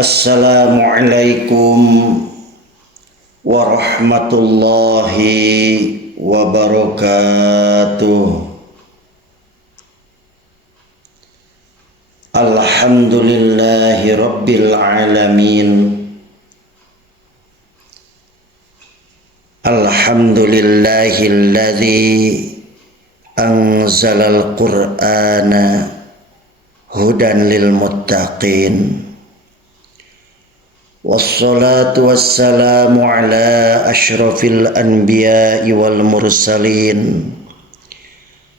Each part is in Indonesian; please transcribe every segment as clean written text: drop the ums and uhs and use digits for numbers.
Assalamualaikum warahmatullahi wabarakatuh. Alhamdulillahi rabbil alamin. Alhamdulillahilladzi anzalal qur'ana hudan lil muttaqin. Wassalatu wassalamu ala ashrafil anbiya'i wal mursalin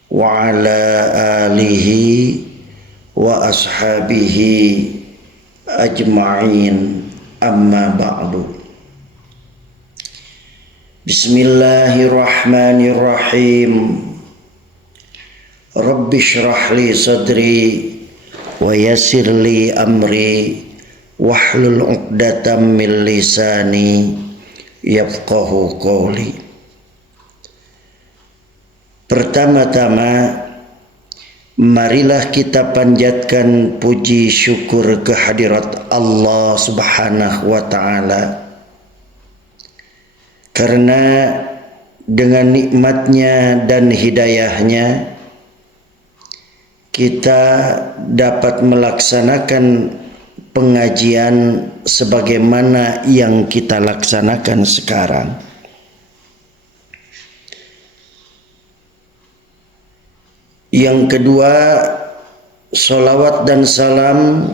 wa ala alihi wa ashabihi ajma'in, amma ba'du. Bismillahirrahmanirrahim. Rabbi shrah li sadri wa yassir li amri wahlul 'uqdatam min lisani yafqahu qawli. Pertama-tama, marilah kita panjatkan puji syukur kehadirat Allah Subhanahu wa ta'ala, karena dengan nikmatnya dan hidayahnya kita dapat melaksanakan pengajian sebagaimana yang kita laksanakan sekarang. Yang kedua, sholawat dan salam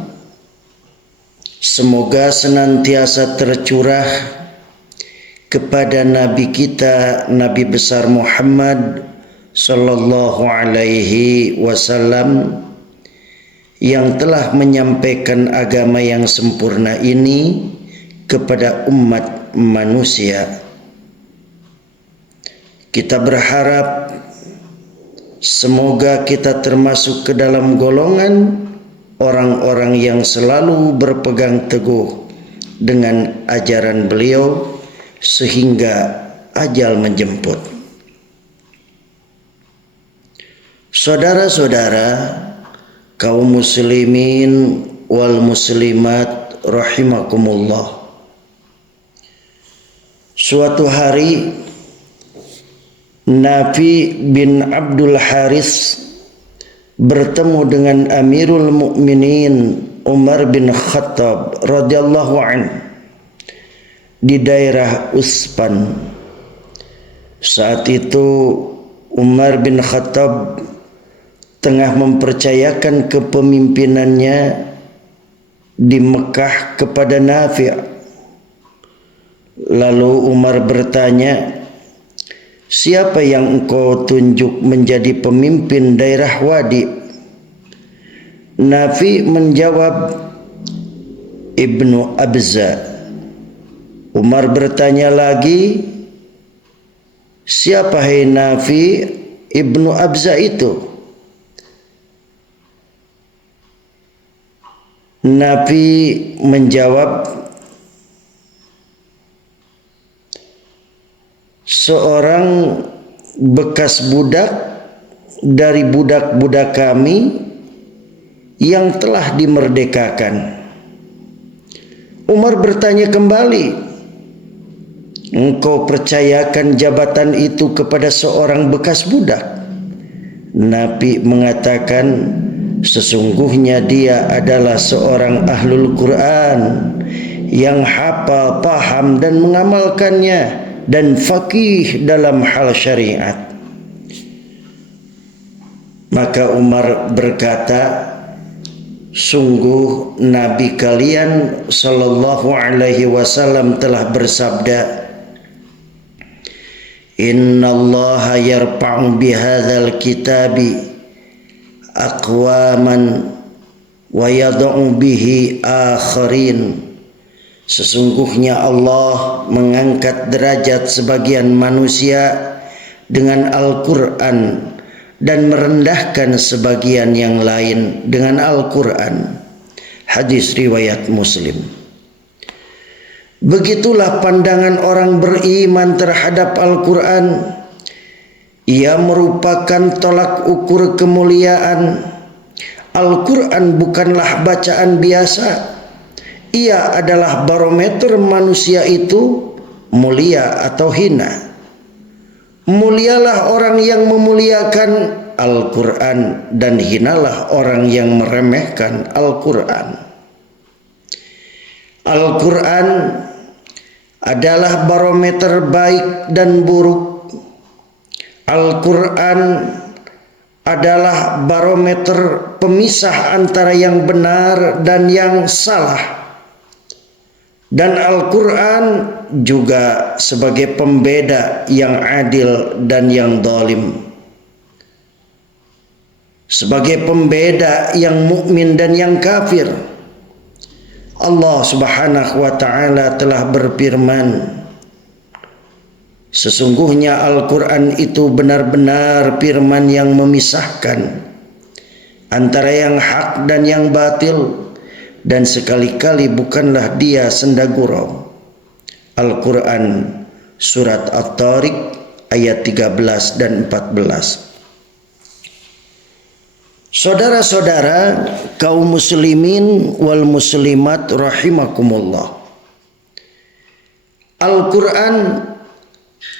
semoga senantiasa tercurah kepada Nabi kita, Nabi besar Muhammad sallallahu alaihi wasallam, yang telah menyampaikan agama yang sempurna ini kepada umat manusia. Kita berharap semoga kita termasuk ke dalam golongan orang-orang yang selalu berpegang teguh dengan ajaran beliau sehingga ajal menjemput. Saudara-saudara kaum muslimin wal muslimat rahimakumullah. Suatu hari Nafi bin Abdul Haris bertemu dengan Amirul Mukminin Umar bin Khattab radhiyallahu anhu di daerah Uspan. Saat itu Umar bin Khattab tengah mempercayakan kepemimpinannya di Mekah kepada Nafi'. Lalu Umar bertanya, "Siapa yang engkau tunjuk menjadi pemimpin daerah Wadi?" Nafi' menjawab, "Ibnu Abza." Umar bertanya lagi, "Siapa hai Nafi' Ibnu Abza itu?" Nabi menjawab, "Seorang bekas budak dari budak-budak kami yang telah dimerdekakan." Umar bertanya kembali, "Engkau percayakan jabatan itu kepada seorang bekas budak?" Nabi mengatakan, "Sesungguhnya dia adalah seorang ahlul Quran yang hafal, paham dan mengamalkannya, dan faqih dalam hal syariat." Maka Umar berkata, "Sungguh Nabi kalian sallallahu alaihi wasallam telah bersabda, Innallaha yarfa'u bihadzal kitabi aqwaman wa yad'u bihi akharin." Sesungguhnya Allah mengangkat derajat sebagian manusia dengan Al-Quran dan merendahkan sebagian yang lain dengan Al-Quran. Hadis riwayat Muslim. Begitulah pandangan orang beriman terhadap Al-Quran. Ia merupakan tolak ukur kemuliaan. Al-Quran bukanlah bacaan biasa. Ia adalah barometer manusia itu mulia atau hina. Mulialah orang yang memuliakan Al-Quran dan hinalah orang yang meremehkan Al-Quran. Al-Quran adalah barometer baik dan buruk. Al-Quran adalah barometer pemisah antara yang benar dan yang salah. Dan Al-Quran juga sebagai pembeda yang adil dan yang zalim. Sebagai pembeda yang mukmin dan yang kafir. Allah Subhanahu wa taala telah berfirman, sesungguhnya Al-Quran itu benar-benar firman yang memisahkan antara yang hak dan yang batil, dan sekali-kali bukanlah dia senda gurau. Al-Quran surat At-Tariq ayat 13 dan 14. Saudara-saudara kaum muslimin wal muslimat rahimakumullah. Al-Quran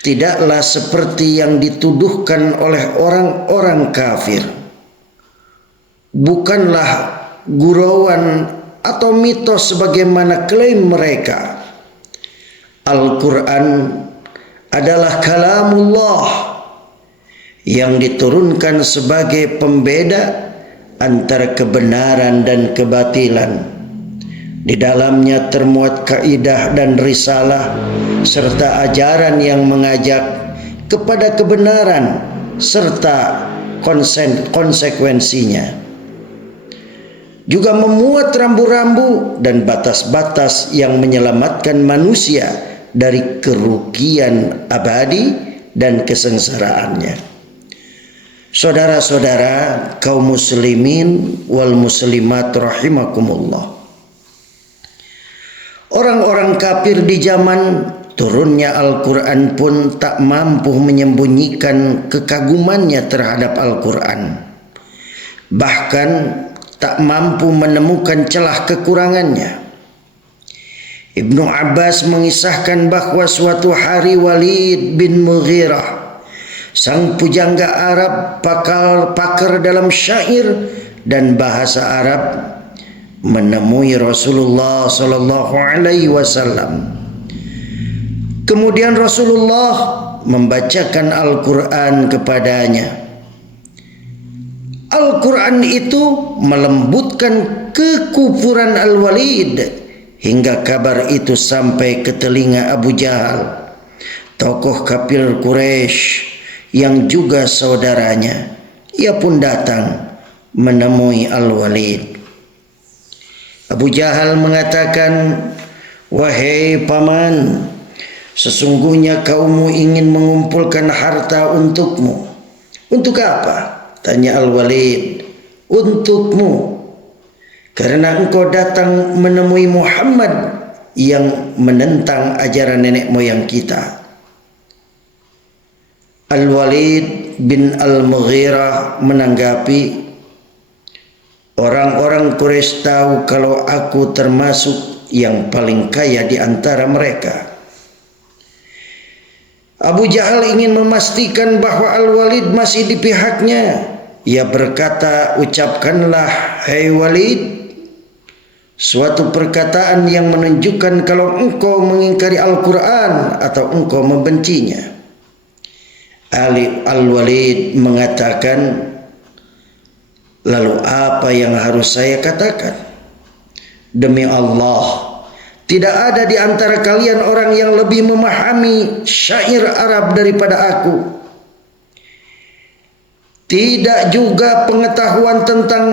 tidaklah seperti yang dituduhkan oleh orang-orang kafir. Bukanlah gurauan atau mitos sebagaimana klaim mereka. Al-Quran adalah kalamullah yang diturunkan sebagai pembeda antara kebenaran dan kebatilan. Di dalamnya termuat kaidah dan risalah serta ajaran yang mengajak kepada kebenaran serta konsekuensinya. Juga memuat rambu-rambu dan batas-batas yang menyelamatkan manusia dari kerugian abadi dan kesengsaraannya. Saudara-saudara kaum muslimin wal muslimat rahimakumullah. Orang-orang kafir di zaman turunnya Al-Quran pun tak mampu menyembunyikan kekagumannya terhadap Al-Quran. Bahkan tak mampu menemukan celah kekurangannya. Ibnu Abbas mengisahkan bahwa suatu hari Walid bin Mughirah, sang pujangga Arab pakar dalam syair dan bahasa Arab, menemui Rasulullah sallallahu alaihi wasallam. Kemudian Rasulullah membacakan Al-Quran kepadanya. Al-Quran itu melembutkan kekufuran Al-Walid hingga kabar itu sampai ke telinga Abu Jahal, tokoh kafir Quraisy yang juga saudaranya. Ia pun datang menemui Al-Walid. Abu Jahal mengatakan, "Wahai paman, sesungguhnya kaummu ingin mengumpulkan harta untukmu." "Untuk apa?" tanya Al-Walid. "Untukmu, karena engkau datang menemui Muhammad yang menentang ajaran nenek moyang kita." Al-Walid bin Al-Mughirah menanggapi, "Orang-orang Quraisy tahu kalau aku termasuk yang paling kaya di antara mereka." Abu Jahal ingin memastikan bahwa Al-Walid masih di pihaknya. Ia berkata, "Ucapkanlah, hai Walid, suatu perkataan yang menunjukkan kalau engkau mengingkari Al-Quran atau engkau membencinya." Al-Walid mengatakan, "Lalu apa yang harus saya katakan? Demi Allah, tidak ada di antara kalian orang yang lebih memahami syair Arab daripada aku. Tidak juga pengetahuan tentang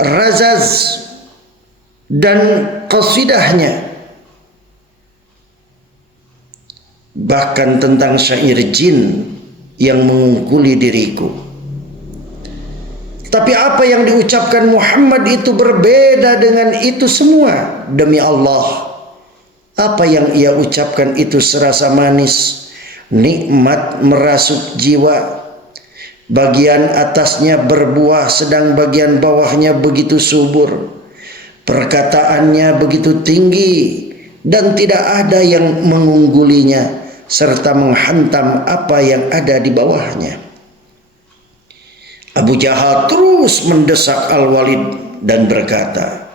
razaz dan qasidahnya. Bahkan tentang syair jin yang mengungkuli diriku. Tapi apa yang diucapkan Muhammad itu berbeda dengan itu semua. Demi Allah, apa yang ia ucapkan itu serasa manis, nikmat merasuk jiwa. Bagian atasnya berbuah sedang bagian bawahnya begitu subur. Perkataannya begitu tinggi dan tidak ada yang mengunggulinya serta menghantam apa yang ada di bawahnya. Abu Jahal terus mendesak Al-Walid dan berkata,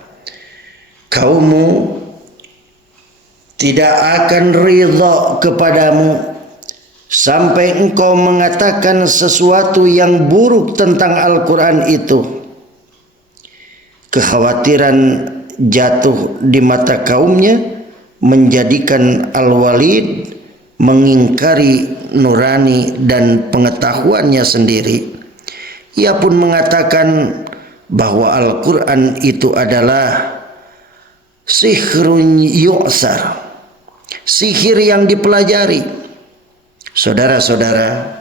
kaummu tidak akan ridha kepadamu sampai engkau mengatakan sesuatu yang buruk tentang Al-Quran itu. Kekhawatiran jatuh di mata kaumnya menjadikan Al-Walid mengingkari nurani dan pengetahuannya sendiri. Ia pun mengatakan bahwa Al-Quran itu adalah sihrun yu'sar, sihir yang dipelajari. Saudara-saudara,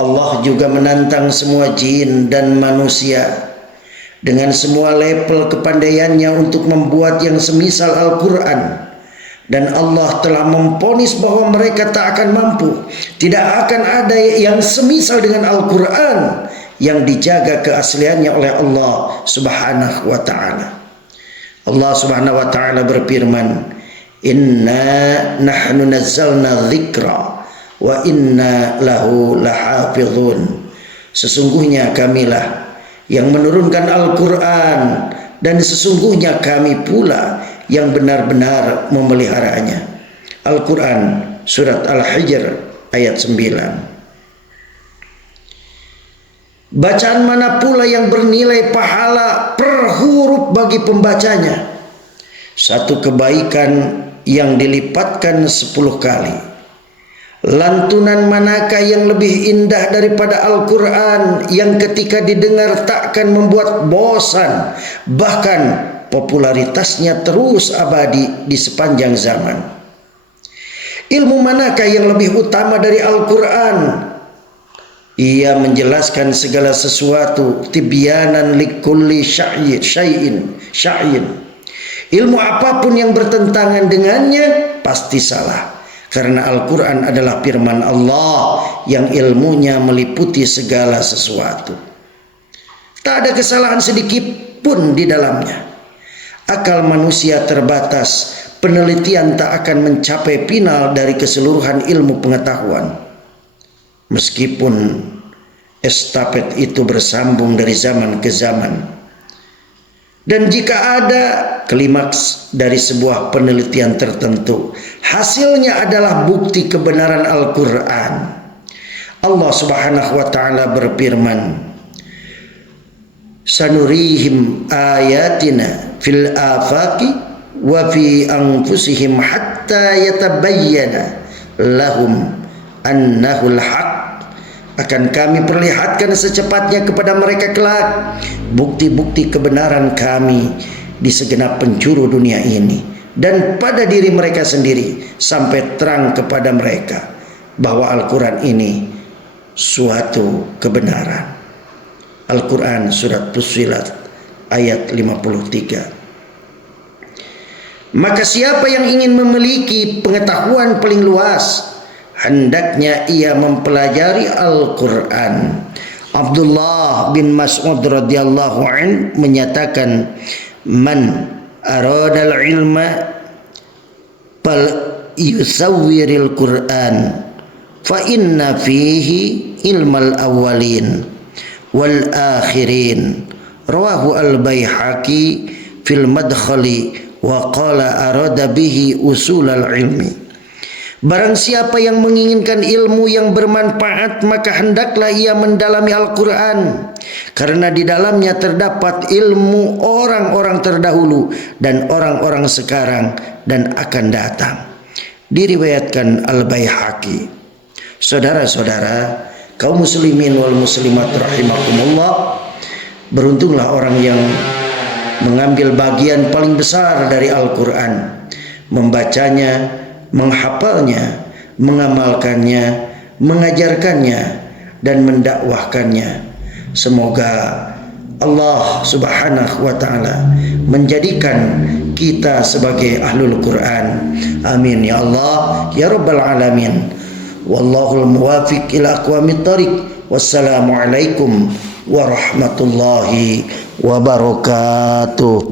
Allah juga menantang semua jin dan manusia dengan semua level kepandaiannya untuk membuat yang semisal Al-Quran. Dan Allah telah memvonis bahwa mereka tak akan mampu. Tidak akan ada yang semisal dengan Al-Quran yang dijaga keasliannya oleh Allah Subhanahu wa ta'ala. Allah Subhanahu wa ta'ala berfirman, inna nahnu nazzalna dzikra wa inna lahu lahafizun. Sesungguhnya kamilah yang menurunkan Al-Quran dan sesungguhnya kami pula yang benar-benar memeliharanya. Al-Quran surat Al-Hijr ayat 9. Bacaan mana pula yang bernilai pahala per huruf bagi pembacanya? Satu kebaikan yang dilipatkan 10 kali. Lantunan manakah yang lebih indah daripada Al-Quran yang ketika didengar takkan membuat bosan, bahkan popularitasnya terus abadi di sepanjang zaman. Ilmu manakah yang lebih utama dari Al-Quran? Ia menjelaskan segala sesuatu, tibyanan likulli syai'in. Ilmu apapun yang bertentangan dengannya pasti salah, karena Al-Quran adalah firman Allah yang ilmunya meliputi segala sesuatu. Tak ada kesalahan sedikit pun di dalamnya. Akal manusia terbatas, penelitian tak akan mencapai final dari keseluruhan ilmu pengetahuan. Meskipun estafet itu bersambung dari zaman ke zaman. Dan jika ada klimaks dari sebuah penelitian tertentu, hasilnya adalah bukti kebenaran Al-Quran. Allah Subhanahu wa ta'ala berfirman, sanurihim ayatina fil afaqi wa fi anfusihim hatta yatabayyana lahum annahul haq. Akan kami perlihatkan secepatnya kepada mereka kelak bukti-bukti kebenaran kami di segenap penjuru dunia ini dan pada diri mereka sendiri, sampai terang kepada mereka bahwa Al-Quran ini suatu kebenaran. Al-Quran surat Fussilat ayat 53. Maka siapa yang ingin memiliki pengetahuan paling luas, hendaknya ia mempelajari Al-Quran. Abdullah bin Mas'ud radhiyallahu an menyatakan, man aradal ilma fal yusawwiril Quran fa inna fihi ilmal awwalin wal akhirin. Rawahu al-Baihaqi fil madkhali wa qala arada bihi usulal ilmi. Barang siapa yang menginginkan ilmu yang bermanfaat, maka hendaklah ia mendalami Al-Quran, karena di dalamnya terdapat ilmu orang-orang terdahulu dan orang-orang sekarang dan akan datang. Diriwayatkan Al-Baihaqi. Saudara-saudara, kaum muslimin wal muslimat rahimakumullah, beruntunglah orang yang mengambil bagian paling besar dari Al-Quran, membacanya, menghafalnya, mengamalkannya, mengajarkannya, dan mendakwahkannya. Semoga Allah Subhanahu wa ta'ala menjadikan kita sebagai ahlul Quran. Amin ya Allah ya Rabbal alamin. Wallahul muwafiq ila aqwamit thariq. Wassalamualaikum warahmatullahi wabarakatuh.